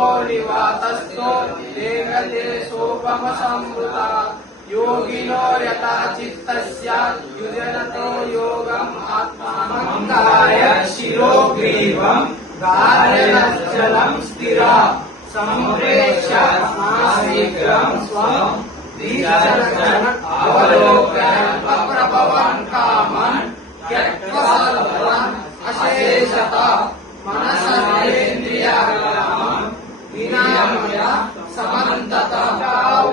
एको निवातस्थो देहदेशोपमसंवृता योगिनो यथा चित्तस्य युजनतो योगम् आत्मानङ्गाय शिरोग्रीवम् धारयनश्चलं स्थिरा सम्प्रेक्ष्य शीघ्रं स्वं दीर्घं अवलोकयन् कामन् त्यक्त्वा सर्वम् अशेषतः मनसेन्द्रियाणां विनम्य समन्ततः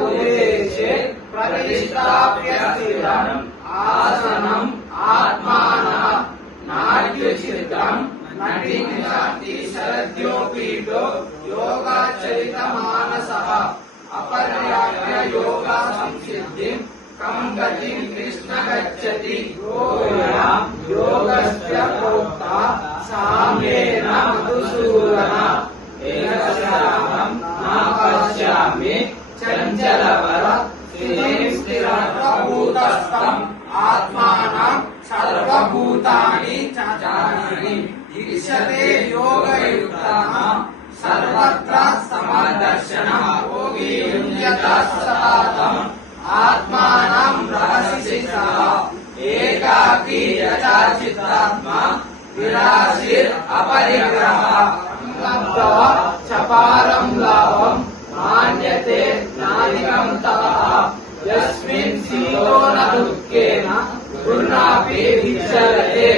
उदेशे प्रतिष्ठाप्य स्थिरम् आसनम् आत्मानः नाट्यचित्तम् नटिनिशान्ति शरद्योपीठो योगाचरितमानसः अपर्याप्य योगा संसिद्धिम् कं गतिं कृष्ण गच्छति योगस्य प्रोक्ता साम्येन मधुसूदन एकस्याहं न पश्यामि चञ्चलवर स्थिरभूतस्थम् आत्मानं सर्वभूतानि च जानामि ईक्षते योगयुक्तः सर्वत्र समदर्शनः योगी युञ्जतः सततम् आत्मानं रहसि सः एकाकी यथा चित्तात्मा विराशिर् अपरिग्रहः चपारं लाभं मान्यते नादिकं ततः यस्मिन् शीतो न दुःखेन पूर्णापि विचरते